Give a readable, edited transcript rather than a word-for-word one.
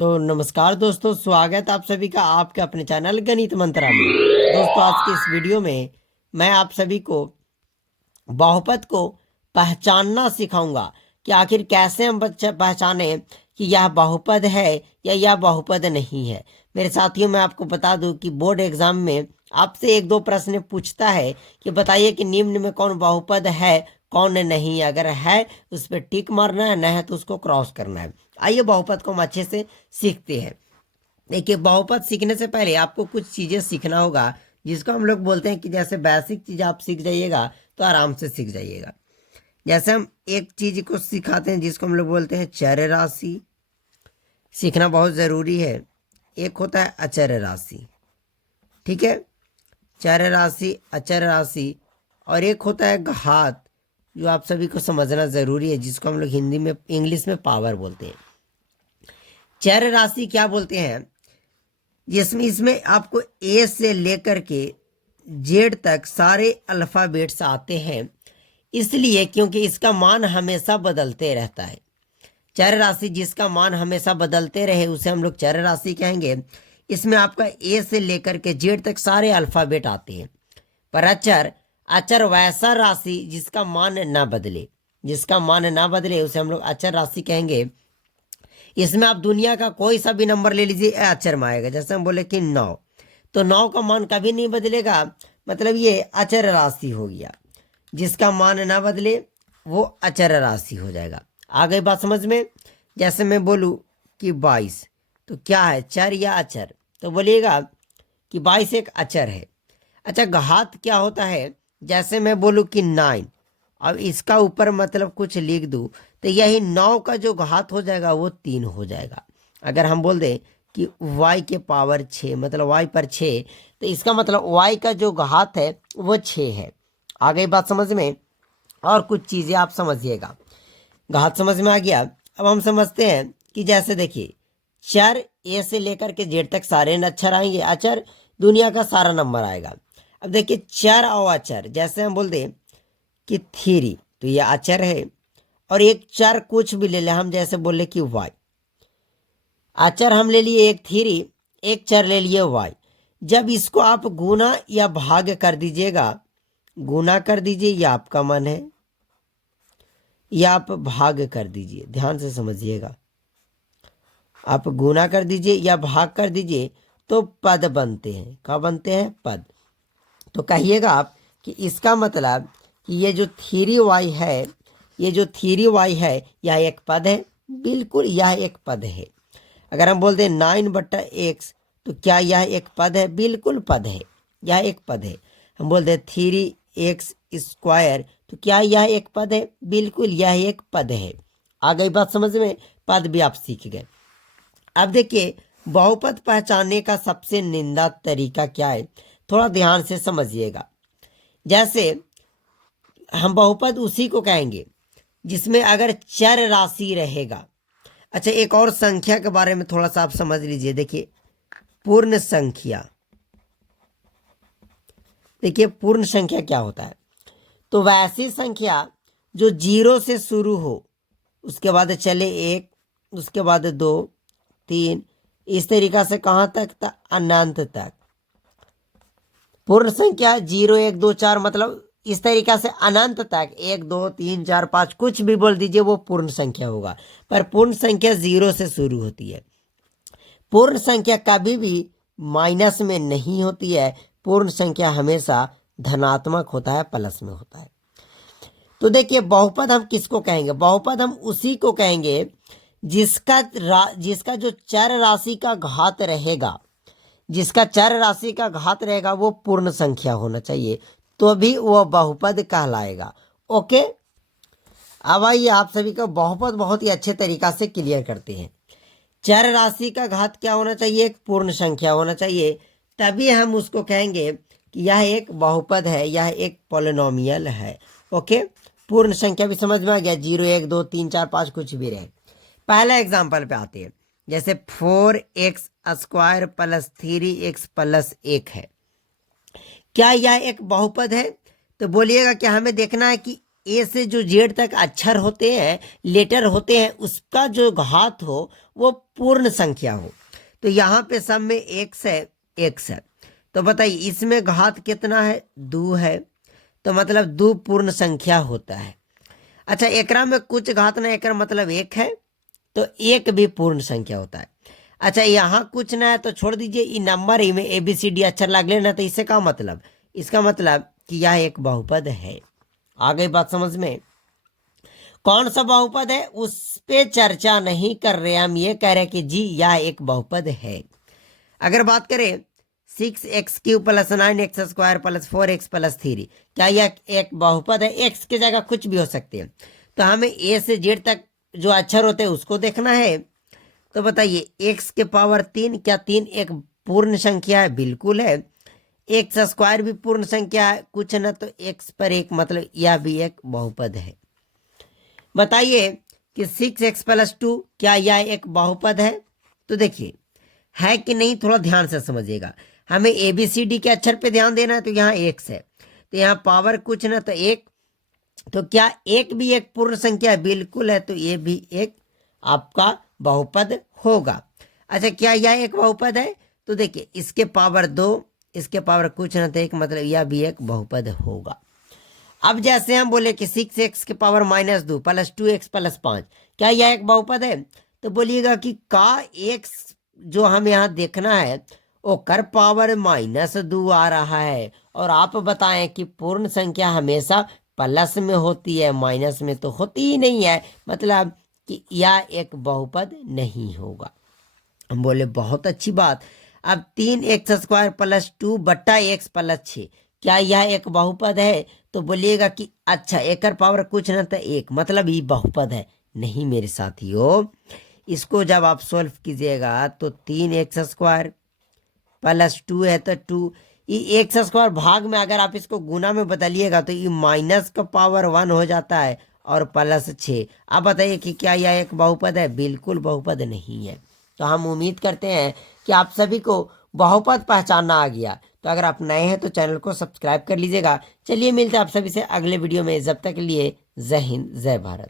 तो नमस्कार दोस्तों, स्वागत आप सभी का आपके अपने चैनल गणित मंत्रा में। दोस्तों, आज के इस वीडियो में मैं आप सभी को बहुपद को पहचानना सिखाऊंगा कि आखिर कैसे हम बच्चे पहचाने कि यह बहुपद है या यह बहुपद नहीं है। मेरे साथियों, मैं आपको बता दूं कि बोर्ड एग्जाम में आपसे एक दो प्रश्न पूछता है कि बताइए कि निम्न में कौन बहुपद है कौन नहीं। अगर है उस पर टिक मारना है, न है तो उसको क्रॉस करना है। आइए बहुपद को हम अच्छे से सीखते हैं। देखिए, बहुपद सीखने से पहले आपको कुछ चीजें सीखना होगा जिसको हम लोग बोलते हैं कि जैसे बेसिक चीज आप सीख जाइएगा तो आराम से सीख जाइएगा। जैसे हम एक चीज को सिखाते हैं जिसको हम लोग बोलते हैं चर राशि, सीखना बहुत जरूरी है। एक होता है अचर राशि, ठीक है, चर राशि, अचर राशि, और एक होता है घात, जो आप सभी को समझना जरूरी है, जिसको हम लोग हिंदी में इंग्लिश में पावर बोलते हैं। चर राशि क्या बोलते हैं, जिसमें इसमें आपको ए से लेकर के जेड तक सारे अल्फाबेट्स आते हैं, इसलिए क्योंकि इसका मान हमेशा बदलते रहता है। चर राशि जिसका मान हमेशा बदलते रहे उसे हम लोग चर राशि कहेंगे। इसमें आपका ए से लेकर के जेड तक सारे अल्फाबेट आते हैं। पर अचर, अचर वैसा राशि जिसका मान ना बदले, जिसका मान ना बदले उसे हम लोग अचर राशि कहेंगे। इसमें आप दुनिया का कोई सा भी नंबर ले लीजिए, अचर में आएगा। जैसे हम बोले कि 9, तो 9 का मान कभी नहीं बदलेगा, मतलब ये अचर राशि हो गया। जिसका मान ना बदले वो अचर राशि हो जाएगा। आ गई बात समझ में। जैसे मैं बोलूं कि 22, तो क्या है, चर या अचर? तो बोलिएगा कि 22 एक अचर है। अच्छा, घात क्या होता है? जैसे मैं बोलूं कि 9, अब इसका ऊपर मतलब कुछ लिख दूं तो यही 9 का जो घात हो जाएगा वो 3 हो जाएगा। अगर हम बोल दें कि y के पावर 6, मतलब y पर 6, तो इसका मतलब y का जो घात है वो 6 है। आ गई बात समझ में। और कुछ चीजें आप समझिएगा। घात समझ में आ गया। अब हम समझते हैं कि जैसे देखिए, चर ए से लेकर के जेड तक सारे अक्षर आएंगे, अचर दुनिया का सारा नंबर आएगा। अब देखिए, चर और अचर, जैसे हम बोल दें कि 3, तो ये अचर है। और एक चर कुछ भी ले ले, हम जैसे बोले कि y, अचर हम ले लिए एक 3, एक चर ले लिए y। जब इसको आप गुना या भाग कर दीजिएगा, गुना कर दीजिए, ये आपका मन है, या आप भाग कर दीजिए, ध्यान से समझिएगा। आप गुना कर दीजिए या भाग कर दीजिए तो पद बनते हैं। क्या बनते हैं? पद। तो कहिएगा आप कि इसका मतलब कि ये जो 3y है, ये जो 3y है, यह एक पद है। बिल्कुल, यह एक पद है। अगर हम बोल दें 9/x, तो क्या यह एक पद है? बिल्कुल पद है, यह एक पद है। हम बोल दें 3x², तो क्या यह एक पद है? बिल्कुल, यह एक पद है। आ गई बात समझ में। पद भी आप सीख गए। अब देखिए, बहुपद पहचानने का सबसे निंदा तरीका क्या है, थोड़ा ध्यान से समझिएगा। जैसे हम बहुपद उसी को कहेंगे जिसमें अगर चर राशि रहेगा। अच्छा, एक और संख्या के बारे में थोड़ा सा आप समझ लीजिए। देखिए, पूर्ण संख्या, देखिए पूर्ण संख्या क्या होता है? तो वैसी संख्या जो 0 से शुरू हो, उसके बाद चले 1, उसके बाद 2, 3, इस तरीका से कहाँ तक? अनंत तक। पूर्ण संख्या 0 1 2 4, मतलब इस तरीका से अनंत तक, 1 2 3 4 5 कुछ भी बोल दीजिए, वो पूर्ण संख्या होगा। पर पूर्ण संख्या 0 से शुरू होती है। पूर्ण संख्या कभी भी माइनस में नहीं होती है। पूर्ण संख्या हमेशा धनात्मक होता है, प्लस में होता है। तो देखिए, बहुपद हम किसको कहेंगे? बहुपद हम उसी को कहेंगे जिसका जो चर राशि का घात रहेगा, जिसका चर राशि का घात रहेगा वो पूर्ण संख्या होना चाहिए, तो भी वह बहुपद कहलाएगा। ओके, अब आइए आप सभी को बहुपद बहुत ही अच्छे तरीका से क्लियर करते हैं। चर राशि का घात क्या होना चाहिए? एक पूर्ण संख्या होना चाहिए, तभी हम उसको कहेंगे कि यह एक बहुपद है, यह एक पॉलिनोमियल है। ओके, पूर्ण संख्या भी समझ में आ गया। 0 1 2 3 4 5 कुछ भी रहे। पहला एग्जाम्पल पे आते हैं। जैसे 4x² + 3x + 1 है। क्या यह एक बहुपद है? तो बोलिएगा कि हमें देखना है कि ए से जो जेड तक अक्षर होते हैं, लेटर होते हैं, उसका जो घात हो वो पूर्ण संख्या हो। तो यहाँ पे सब में एक्स है, एक्स है, तो बताइए इसमें घात कितना है, 2 है, तो मतलब 2 पूर्ण संख्या होता है। अच्छा, एकरा में कुछ घात ना, एकरा मतलब 1 है, तो 1 भी पूर्ण संख्या होता है। अच्छा, यहाँ कुछ ना है तो छोड़ दीजिए, ये नंबर ही में ABCD अक्षर लग लेना, तो इससे क्या मतलब, इसका मतलब कि यह एक बहुपद है। आ गई बात समझ में। कौन सा बहुपद है उस पे चर्चा नहीं कर रहे, हम ये कह रहे कि जी यह एक बहुपद है। अगर बात करें 6x³ + 9x² + 4x + 3, क्या यह एक बहुपद है? एक्स की जगह कुछ भी हो सकते हैं, तो हमें ए से जेड तक जो अक्षर होते हैं उसको देखना है। तो बताइए x⁻³ क्या 3 एक पूर्ण संख्या है? बिल्कुल है। x² भी पूर्ण संख्या है, कुछ न तो x पर 1, मतलब यह भी एक बहुपद है। बताइए कि 6x + 2 क्या यह एक बहुपद है? तो देखिए है कि नहीं, थोड़ा ध्यान से समझिएगा। हमें ABCD के अक्षर पे ध्यान देना है, तो यहाँ x है, तो यहाँ पावर कुछ ना तो 1, तो क्या 1 भी एक पूर्ण संख्या है? बिल्कुल है, तो ये भी एक आपका बहुपद होगा। अच्छा, क्या यह एक बहुपद है? तो देखिए इसके पावर 2, इसके पावर कुछ ना तो 1, मतलब यह भी एक बहुपद होगा। अब जैसे हम बोले कि 6x⁻² + 2x + 5, क्या यह एक बहुपद है? तो बोलिएगा कि का x जो हम यहाँ देखना है वो कर पावर -2 आ रहा है, और आप बताएं कि पूर्ण संख्या हमेशा प्लस में होती है, माइनस में तो होती ही नहीं है, मतलब कि यह एक बहुपद नहीं होगा। हम बोले बहुत अच्छी बात। अब 3x² + 2/x + 6, क्या यह एक बहुपद है? तो बोलिएगा कि अच्छा एकर पावर कुछ ना तो 1, मतलब ये बहुपद है। नहीं मेरे साथियों, इसको जब आप सॉल्व कीजिएगा तो 3x² + 2 है तो 2, ये x² भाग में अगर आप इसको गुना में बदलिएगा तो ये -1 हो जाता है, और +6। अब बताइए कि क्या यह एक बहुपद है? बिल्कुल बहुपद नहीं है। तो हम उम्मीद करते हैं कि आप सभी को बहुपद पहचानना आ गया। तो अगर आप नए हैं तो चैनल को सब्सक्राइब कर लीजिएगा। चलिए मिलते हैं आप सभी से अगले वीडियो में, जब तक के लिए जय हिंद, जय भारत।